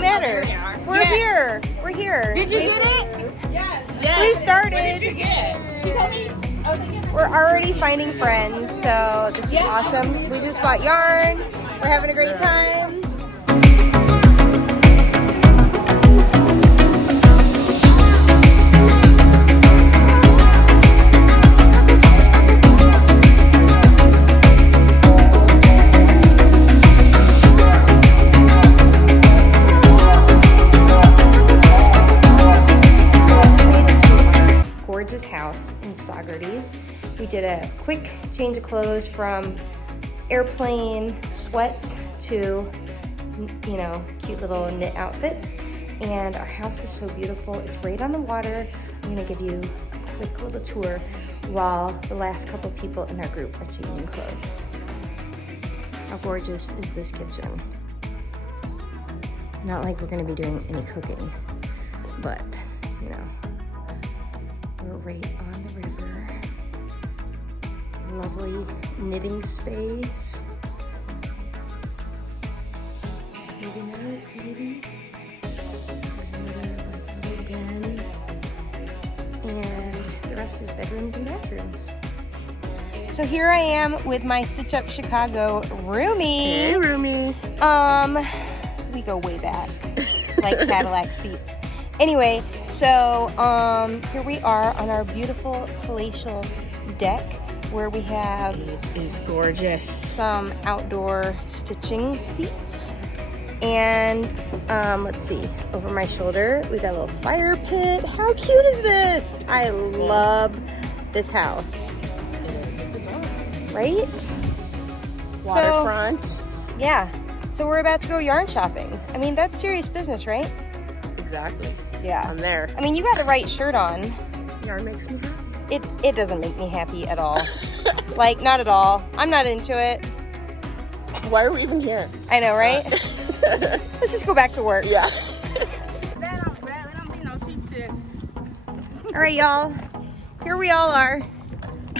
doesn't matter. We're here. We're here. Did you get it? Yes. We started. What did you get? She told me. I was thinking. We're already finding friends, so this is awesome. We just bought yarn. We're having a great time. Gorgeous house in Saugerties. We did a quick change of clothes from airplane sweats to, you know, cute little knit outfits. And our house is so beautiful. It's right on the water. I'm gonna give you a quick little tour while the last couple people in our group are changing clothes. How gorgeous is this kitchen? Not like we're gonna be doing any cooking, but you know, we're right on the river. Lovely knitting space. Maybe not, maybe. There's another like little den. And the rest is bedrooms and bathrooms. So here I am with my Stitch Up Chicago roomie. Hey, roomie. We go way back, like Cadillac seats. Anyway, so here we are on our beautiful palatial deck where we have It is gorgeous. some outdoor stitching seats. And let's see, over my shoulder, we got a little fire pit. How cute is this? I love this house. It's adorable. Right? Waterfront. Yeah. So we're about to go yarn shopping. I mean, that's serious business, right? Exactly. Yeah. I'm there. I mean, you got the right shirt on. Yarn makes me happy. It doesn't make me happy at all. Like, not at all. I'm not into it. Why are we even here? I know, right? Let's just go back to work. Yeah. All right, y'all. Here we all are.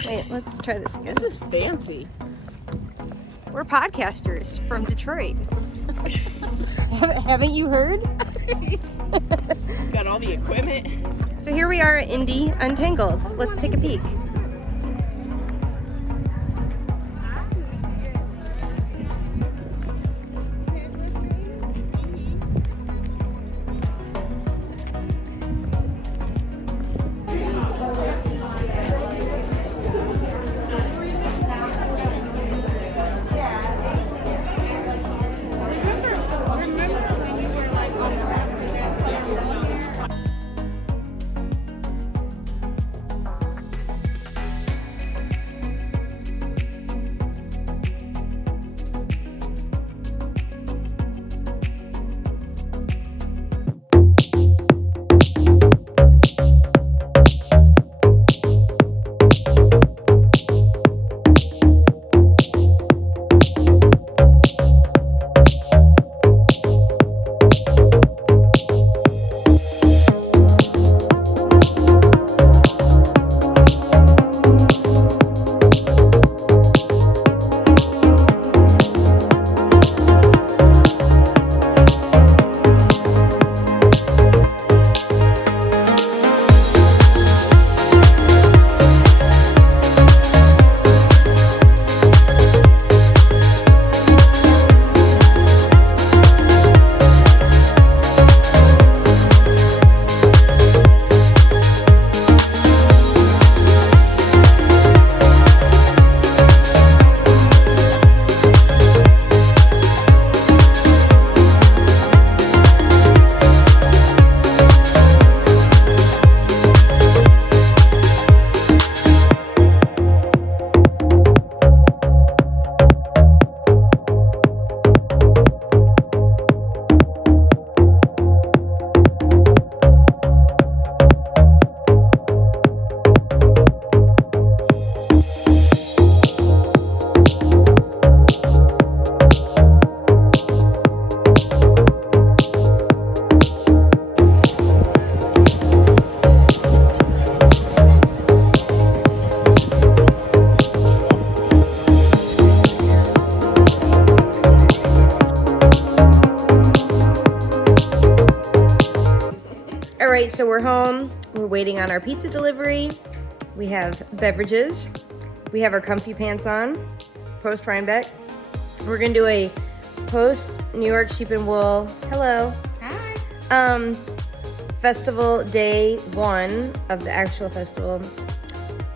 Wait, let's try this again. This is fancy. We're podcasters from Detroit. Haven't you heard? Got all the equipment. So here we are at Indy Untangled. Let's take a peek. right, so we're home. We're waiting on our pizza delivery. We have beverages. We have our comfy pants on, post Rhinebeck. We're gonna do a post New York Sheep and Wool. Hello. Hi. Festival day 1 of the actual festival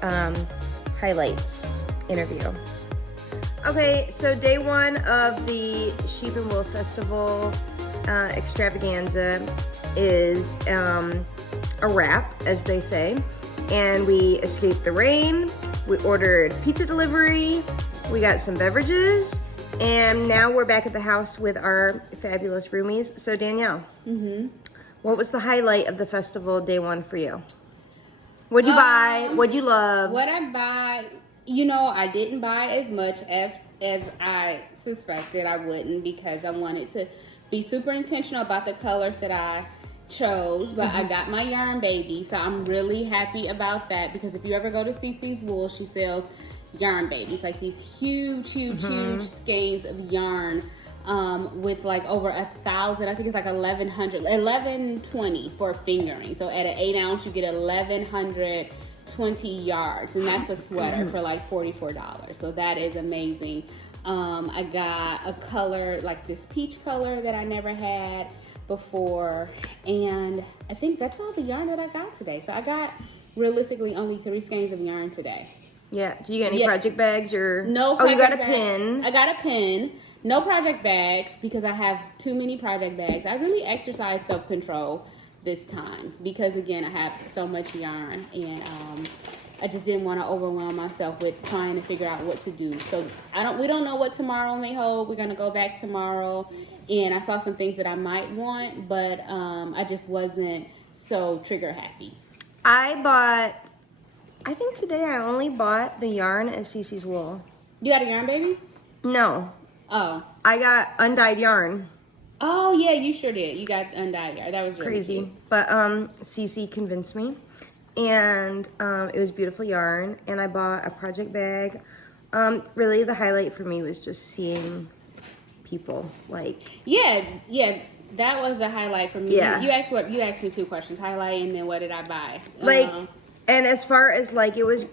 highlights interview. Okay, so day 1 of the Sheep and Wool Festival extravaganza is a wrap, as they say. And we escaped the rain. We ordered pizza delivery. We got some beverages. And now we're back at the house with our fabulous roomies. So Danielle, what was the highlight of the festival day 1 for you? What'd you buy? What'd you love? What I buy, you know, I didn't buy as much as I suspected I wouldn't, because I wanted to be super intentional about the colors that I chose. But I got my yarn baby, so I'm really happy about that, because if you ever go to CC's Wool, she sells yarn babies, like these huge skeins of yarn with like over 1,000, I think it's like 1,120 for fingering. So at an 8 ounce you get 1,120 yards, and that's a sweater for like $44. So that is amazing. I got a color like this peach color that I never had before, and I think that's all the yarn that I got today. So I got realistically only 3 skeins of yarn today. Yeah. Do you get any project bags or? No. Oh, you got a bags. pin. I got a pin. No project bags, because I have too many project bags. I really exercised self-control this time, because again, I have so much yarn, and I just didn't want to overwhelm myself with trying to figure out what to do. So we don't know what tomorrow may hold. We're gonna go back tomorrow, and I saw some things that I might want, but I just wasn't so trigger happy. I think today I only bought the yarn at CC's Wool. You got a yarn baby? No. Oh. I got undyed yarn. Oh yeah, you sure did. You got undyed yarn. That was really Crazy. cute. But CC convinced me. And it was beautiful yarn. And I bought a project bag. Really the highlight for me was just seeing people. Like, Yeah, that was the highlight for me. Yeah. You asked me 2 questions. Highlight, and then what did I buy? like, and as far as like, it was,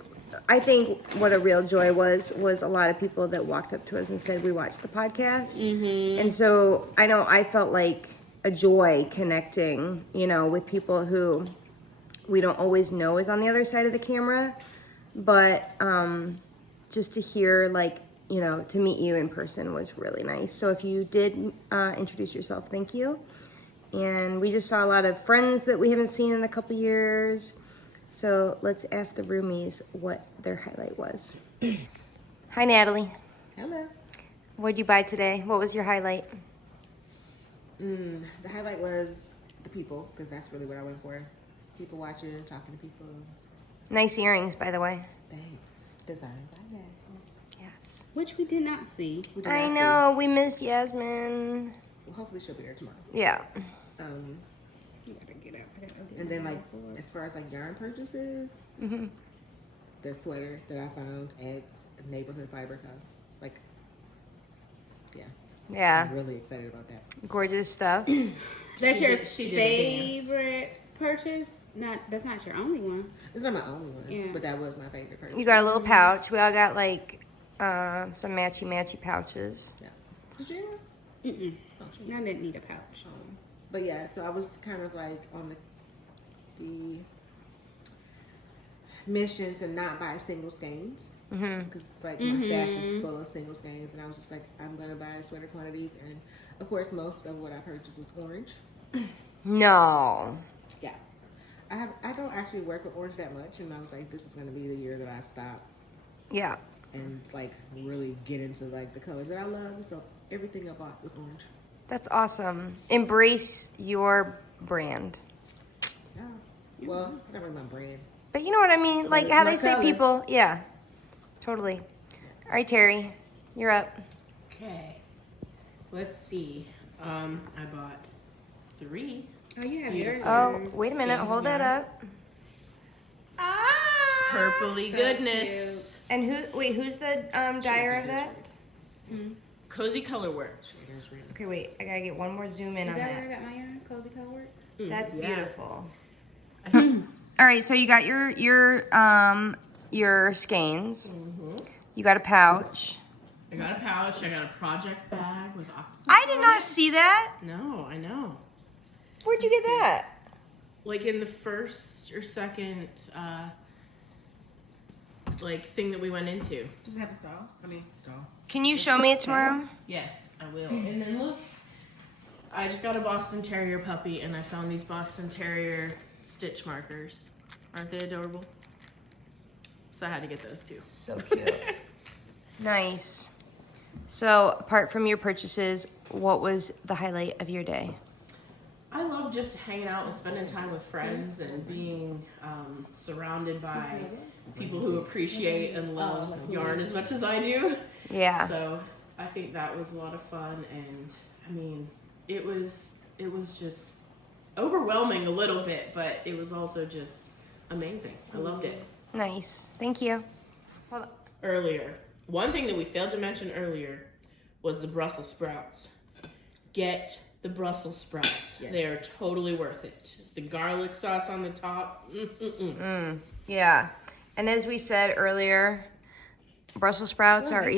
I think what a real joy was a lot of people that walked up to us and said, we watched the podcast. And so I know I felt like a joy connecting, you know, with people who we don't always know is on the other side of the camera, but just to hear, like, you know, to meet you in person was really nice. So if you did introduce yourself, thank you. And we just saw a lot of friends that we haven't seen in a couple years. So let's ask the roomies what their highlight was. Hi, Natalie. Hello. What'd you buy today? What was your highlight? The highlight was the people, because that's really what I went for. People watching, talking to people. Nice earrings, by the way. Thanks. Designed by Yasmin. Yes. which we did not see. We did I not know, we missed Yasmin. See. Well, hopefully she'll be there tomorrow. Yeah. You gotta get up. And then, like, as far as like yarn purchases, the sweater that I found at Neighborhood Fiber Co. Like, yeah. Yeah. I'm really excited about that. Gorgeous stuff. That's your she did a dance. favorite purchase? That's not your only one. It's not my only one, Yeah. but that was my favorite purchase. You got a little pouch. We all got like some matchy pouches. Yeah. Did you know? Mm-mm. Oh, she I didn't need a pouch. But yeah, so I was kind of like on the mission to not buy single skeins, because like my stash is full of single skeins, and I was just like, I'm gonna buy sweater quantities, and of course most of what I purchased was orange. No. Yeah, I don't actually work with orange that much, and I was like, this is gonna be the year that I stop Yeah. and like really get into like the colors that I love. So everything I bought was orange. That's awesome. Embrace your brand. Yeah. Well, it's not really my brand. But you know what I mean? Like it's how my they say color. people. Yeah. Totally. All right, Terry. You're up. Okay, let's see. I bought 3. Oh yeah, Beautiful. Oh, wait a minute. Skeins Hold of that yarn. up. Purpley so goodness. And who's the dyer of that? Cozy Color Works. Okay, wait. I gotta get one more zoom in Is on that where I that. got my yarn? Cozy Color Works? That's Yeah. beautiful. All right, so you got your skeins. You got a pouch. I got a pouch. I got a project bag with octopus. I did not see that. No, I know. Where'd you get that? Like in the first or second, like thing that we went into. Does it have a stall? Stall. Can you show me it tomorrow? Yes, I will. And then look, I just got a Boston Terrier puppy, and I found these Boston Terrier stitch markers. Aren't they adorable? So I had to get those too. So cute. Nice. So, apart from your purchases, what was the highlight of your day? I love just hanging out and spending time with friends and being surrounded by people who appreciate and love yarn as much as I do. Yeah. So I think that was a lot of fun, and I mean, it was just overwhelming a little bit, but it was also just amazing. I loved it. Nice. Thank you. Hold on. Earlier, one thing that we failed to mention earlier was the Brussels sprouts. Get the Brussels sprouts. Yes. They are totally worth it. The garlic sauce on the top. Yeah. And as we said earlier, Brussels sprouts are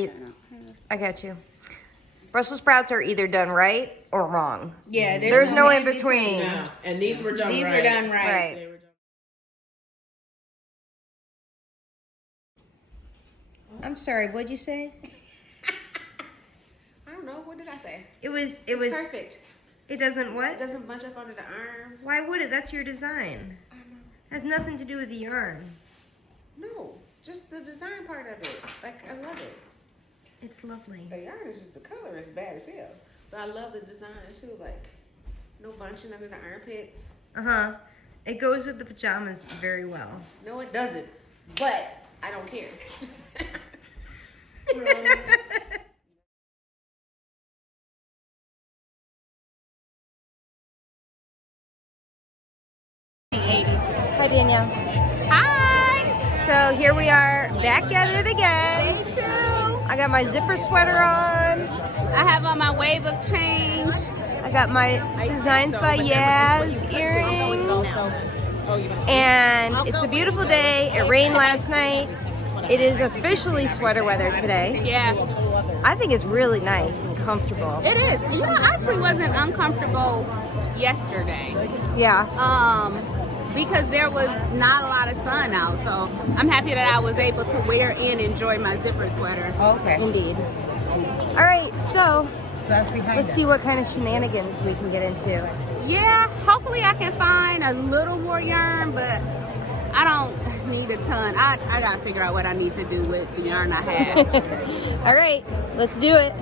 I got you. Brussels sprouts are either done right or wrong. Yeah, there's no in between. No. And these were done right. These were done right. Right. They were done. I'm sorry, what'd you say? I don't know. What did I say? It was Perfect. It doesn't what? It doesn't bunch up under the arm. Why would it? That's your design. I don't know. Has nothing to do with the yarn. No, just the design part of it. Like, I love it. It's lovely. The yarn is just, the color is bad as hell. But I love the design too. Like, no bunching under the armpits. Uh-huh. It goes with the pajamas very well. No, it doesn't. But I don't care. Hi, Danielle. Hi. So here we are back at it again. Me too. I got my zipper sweater on. I have on my wave of change. I got my Designs by Yaz earrings. And it's a beautiful day. It rained last night. It is officially sweater weather today. Yeah, I think it's really nice and comfortable. it is. You know, I actually wasn't uncomfortable yesterday. Yeah. Because there was not a lot of sun out, so I'm happy that I was able to wear and enjoy my zipper sweater. Okay. Indeed. All right, so let's see what kind of shenanigans we can get into. Yeah, hopefully I can find a little more yarn, but I don't need a ton. I gotta figure out what I need to do with the yarn I have. All right, let's do it.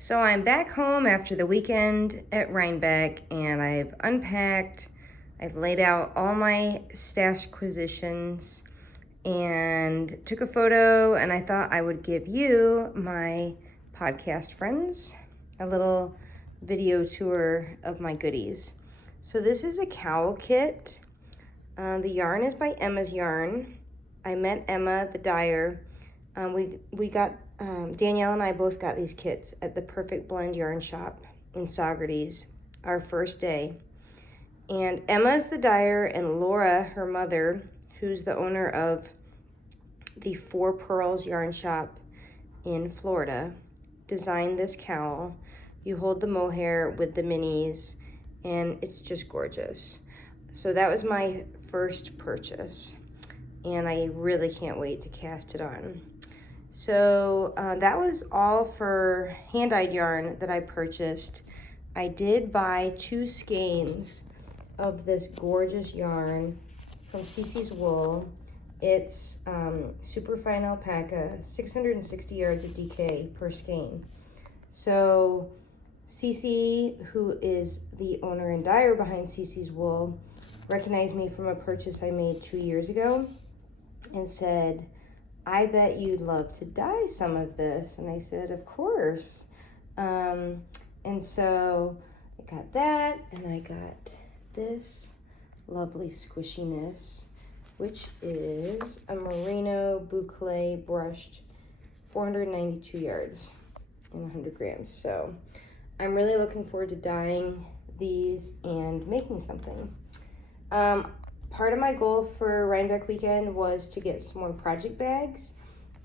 So I'm back home after the weekend at Rhinebeck, and I've unpacked, I've laid out all my stash acquisitions, and took a photo, and I thought I would give you, my podcast friends, a little video tour of my goodies. So this is a cowl kit. The yarn is by Emma's Yarn. I met Emma, the dyer. We got, Danielle and I both got these kits at the Perfect Blend yarn shop in Saugerties, our first day. And Emma's the dyer, and Laura, her mother, who's the owner of the Four Pearls yarn shop in Florida, designed this cowl. You hold the mohair with the minis, and it's just gorgeous. So that was my first purchase, and I really can't wait to cast it on. So that was all for hand-dyed yarn that I purchased. I did buy 2 skeins of this gorgeous yarn from Cece's Wool. It's super fine alpaca, 660 yards of DK per skein. So Cece, who is the owner and dyer behind Cece's Wool, recognized me from a purchase I made 2 years ago and said, I bet you'd love to dye some of this. And I said, of course. And so I got that, and I got this lovely squishiness, which is a merino boucle brushed 492 yards and 100 grams. So I'm really looking forward to dyeing these and making something. Part of my goal for Rhinebeck weekend was to get some more project bags,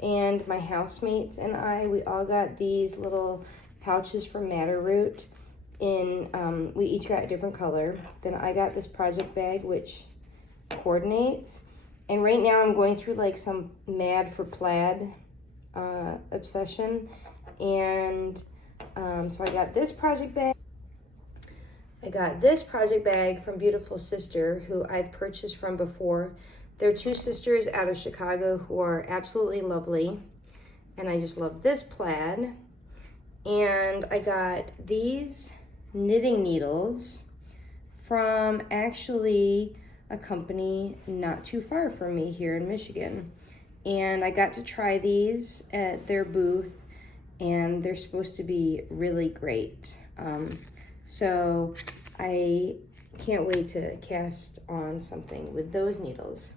and my housemates and I, we all got these little pouches from Matterroot in, we each got a different color. Then I got this project bag which coordinates, and right now I'm going through like some mad for plaid obsession, and so I got this project bag. I got this project bag from Beautiful Sister, who I've purchased from before. They're 2 sisters out of Chicago who are absolutely lovely, and I just love this plaid. And I got these knitting needles from actually a company not too far from me here in Michigan. And I got to try these at their booth, and they're supposed to be really great. So I can't wait to cast on something with those needles.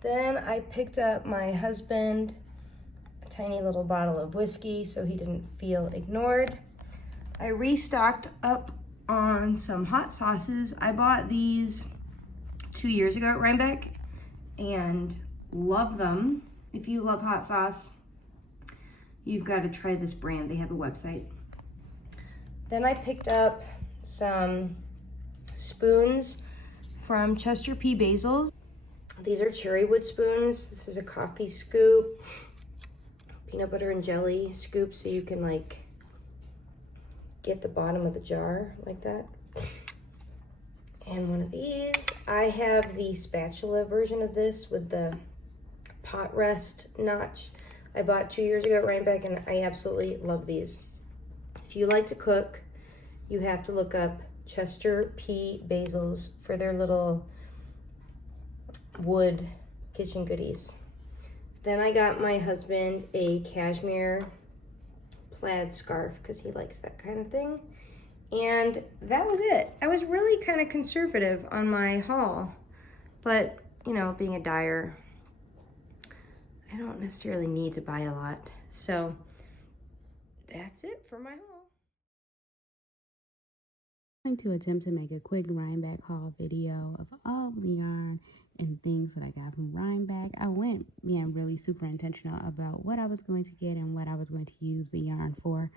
Then I picked up my husband a tiny little bottle of whiskey so he didn't feel ignored. I restocked up on some hot sauces. I bought these 2 years ago at Rhinebeck and love them. If you love hot sauce, you've got to try this brand. They have a website. Then I picked up some spoons from Chester P. Basil's. These are cherry wood spoons. This is a coffee scoop, peanut butter and jelly scoop, so you can like get the bottom of the jar like that. And one of these, I have the spatula version of this with the pot rest notch. I bought 2 years ago at Rhinebeck, and I absolutely love these. If you like to cook, you have to look up Chester P. Basil's for their little wood kitchen goodies. Then I got my husband a cashmere plaid scarf because he likes that kind of thing. And that was it. I was really kind of conservative on my haul, but you know, being a dyer, I don't necessarily need to buy a lot. So that's it for my haul. I'm going to attempt to make a quick Rhinebeck haul video of all the yarn and things that I got from Rhinebeck. I went being really super intentional about what I was going to get and what I was going to use the yarn for.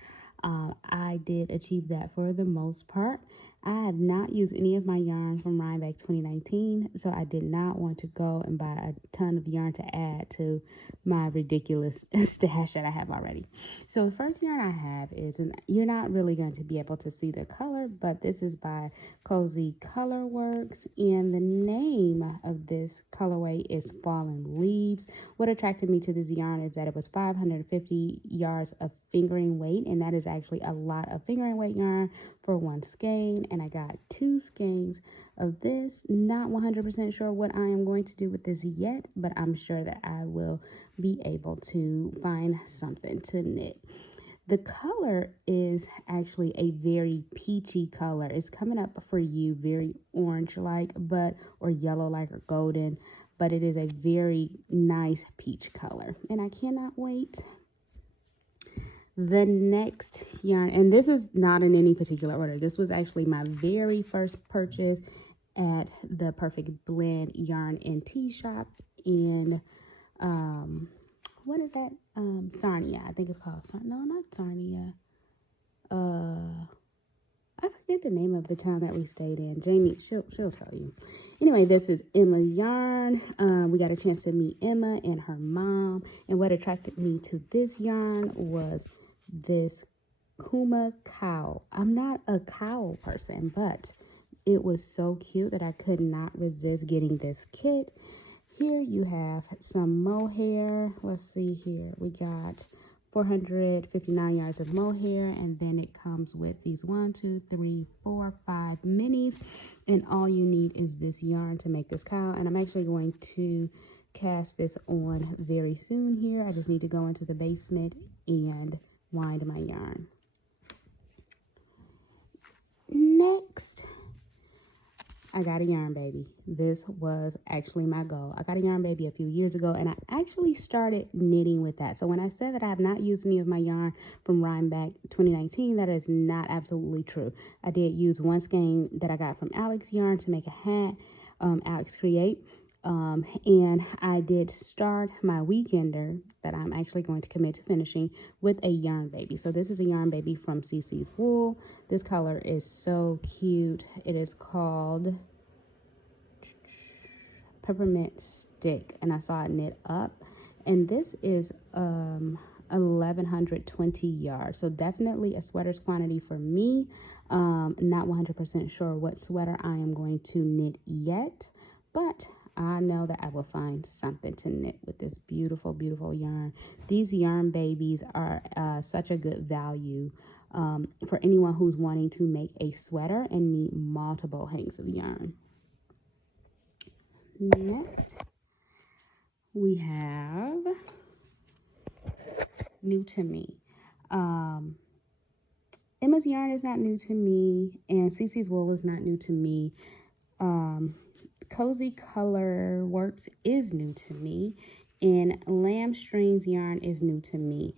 I did achieve that for the most part. I have not used any of my yarn from Rhinebeck 2019, so I did not want to go and buy a ton of yarn to add to my ridiculous stash that I have already. So the first yarn I have is, and you're not really going to be able to see the color, but this is by Cozy Colorworks, and the name of this colorway is Fallen Leaves. What attracted me to this yarn is that it was 550 yards of fingering weight, and that is actually a lot of fingering weight yarn for one skein, and I got 2 skeins of this. Not 100% sure what I am going to do with this yet, but I'm sure that I will be able to find something to knit. The color is actually a very peachy color. It's coming up for you very orange-like, or yellow-like, or golden, but it is a very nice peach color, and I cannot wait. The next yarn, and this is not in any particular order. This was actually my very first purchase at the Perfect Blend yarn and tea shop in what is that? Sarnia, I think it's called. No, not Sarnia. I forget the name of the town that we stayed in. Jamie, she'll tell you. Anyway, this is Emma's yarn. We got a chance to meet Emma and her mom. And what attracted me to this yarn was this Kuma cowl. I'm not a cowl person, but it was so cute that I could not resist getting this kit. Here you have some mohair. Let's see here. We got 459 yards of mohair, and then it comes with these 1, 2, 3, 4, 5 minis, and all you need is this yarn to make this cowl. And I'm actually going to cast this on very soon here. I just need to go into the basement and wind my yarn. Next, I got a yarn baby. This was actually my goal. I got a yarn baby a few years ago, and I actually started knitting with that. So when I said that I have not used any of my yarn from Rhinebeck 2019, that is not absolutely true. I did use one skein that I got from Alex Yarn to make a hat, Alex Create. And I did start my weekender that I'm actually going to commit to finishing with a yarn baby. So this is a yarn baby from CC's Wool. This color is so cute. It is called Peppermint Stick, and I saw it knit up, and this is 1120 yards, so definitely a sweater's quantity for me. Not 100% sure what sweater I am going to knit yet, but I know that I will find something to knit with this beautiful, beautiful yarn. These yarn babies are such a good value for anyone who's wanting to make a sweater and need multiple hanks of yarn. Next, we have new to me. Emma's yarn is not new to me, and CC's Wool is not new to me. Cozy Color Works is new to me, and Lamb Strings yarn is new to me.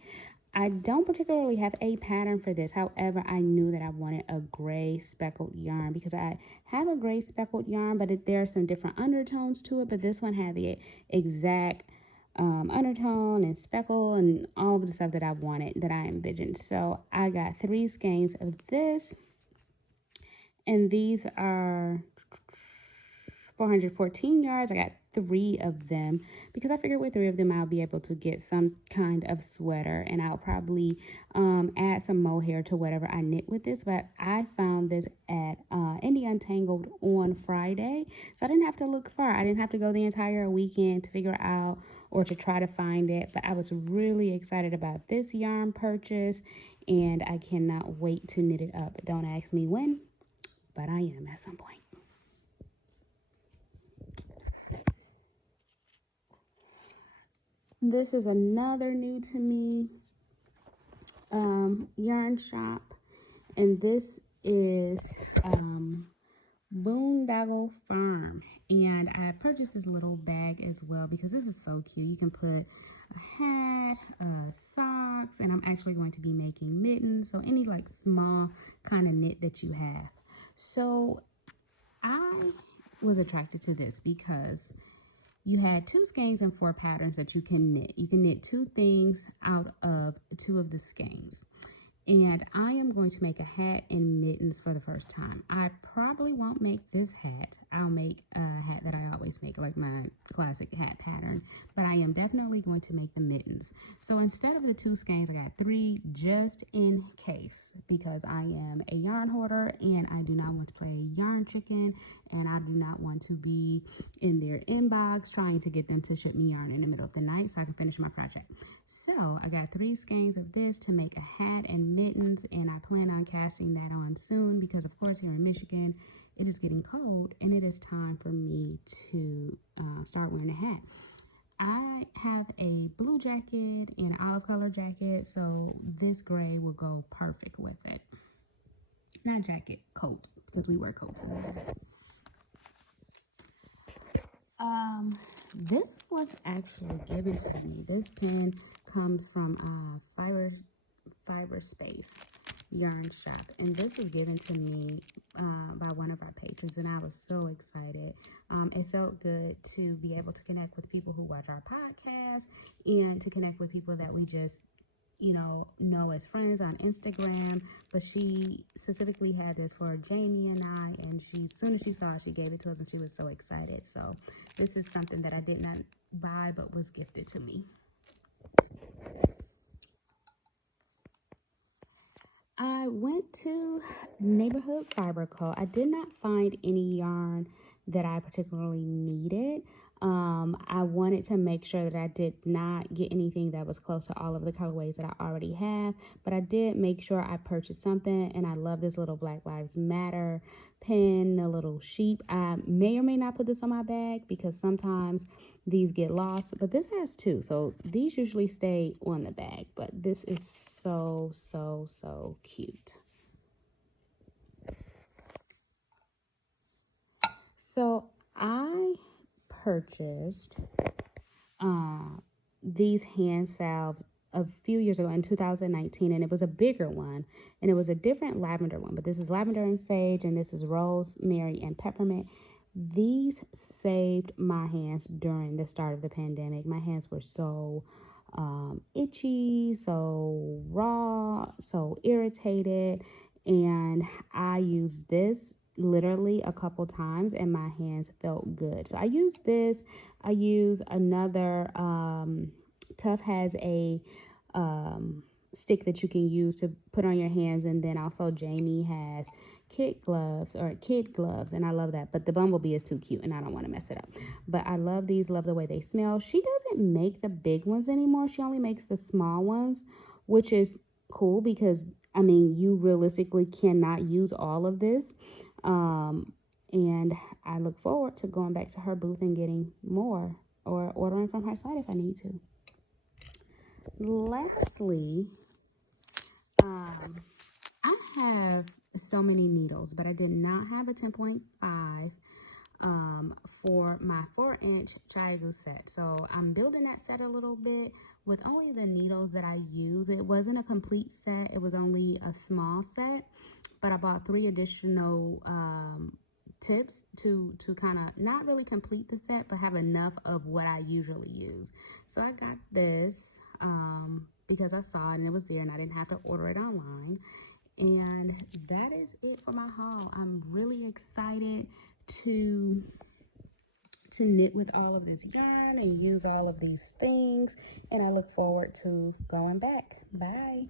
I don't particularly have a pattern for this. However, I knew that I wanted a gray speckled yarn because I have a gray speckled yarn, but there are some different undertones to it. But this one had the exact undertone and speckle and all of the stuff that I wanted, that I envisioned. So I got 3 skeins of this, and these are 414 yards. I got 3 of them because I figured with 3 of them I'll be able to get some kind of sweater, and I'll probably add some mohair to whatever I knit with this. But I found this at Untangled on Friday, so I didn't have to look far. I didn't have to go the entire weekend to figure out or to try to find it, but I was really excited about this yarn purchase, and I cannot wait to knit it up. Don't ask me when, but I am at some point. This is another new to me yarn shop, and this is Boondoggle Farm, and I purchased this little bag as well because this is so cute. You can put a hat, socks, and I'm actually going to be making mittens, so any like small kind of knit that you have. So I was attracted to this because you had 2 skeins and 4 patterns that you can knit. You can knit 2 things out of 2 of the skeins. And I am going to make a hat and mittens for the first time. I probably won't make this hat. I'll make a hat that I always make, like my classic hat pattern. But I am definitely going to make the mittens. So instead of the 2 skeins, I got 3 just in case, because I am a yarn hoarder and I do not want to play yarn chicken, and I do not want to be in their inbox trying to get them to ship me yarn in the middle of the night so I can finish my project. So I got 3 skeins of this to make a hat and mittens, and I plan on casting that on soon because, of course, here in Michigan, it is getting cold and it is time for me to start wearing a hat. I have a blue jacket and an olive color jacket, so this gray will go perfect with it. Not jacket, coat, because we wear coats in there. This was actually given to me. This pen comes from Fiber Space Yarn Shop, and this was given to me by one of our patrons, and I was so excited. It felt good to be able to connect with people who watch our podcast and to connect with people that we just know as friends on Instagram. But she specifically had this for Jamie and I, and as soon as she saw it, she gave it to us, and she was so excited. So this is something that I did not buy but was gifted to me. I went to Neighborhood Fiber Co. I did not find any yarn that I particularly needed. I wanted to make sure that I did not get anything that was close to all of the colorways that I already have, but I did make sure I purchased something, and I love this little Black Lives Matter pin, the little sheep. I may or may not put this on my bag because sometimes these get lost, but this has two, so these usually stay on the bag, but this is so cute. So I purchased these hand salves a few years ago in 2019, and it was a bigger one, and it was a different lavender one, but this is lavender and sage, and this is rosemary and peppermint. These saved my hands during the start of the pandemic. My hands were so itchy, so raw, so irritated, and I used this literally a couple times and my hands felt good. So I use this. I use another Tough has a stick that you can use to put on your hands, and then also Jamie has kid gloves, and I love that, but the bumblebee is too cute and I don't want to mess it up. But I love these, love the way they smell. She doesn't make the big ones anymore. She only makes the small ones, which is cool because I mean, you realistically cannot use all of this. And I look forward to going back to her booth and getting more, or ordering from her site if I need to. Lastly, I have so many needles, but I did not have a 10.5 for my 4-inch Chiagu set. So I'm building that set a little bit with only the needles that I use. It wasn't a complete set. It was only a small set, but I bought 3 additional tips to kind of not really complete the set, but have enough of what I usually use. So I got this because I saw it and it was there and I didn't have to order it online. And that is it for my haul. I'm really excited to knit with all of this yarn and use all of these things, and I look forward to going back. Bye.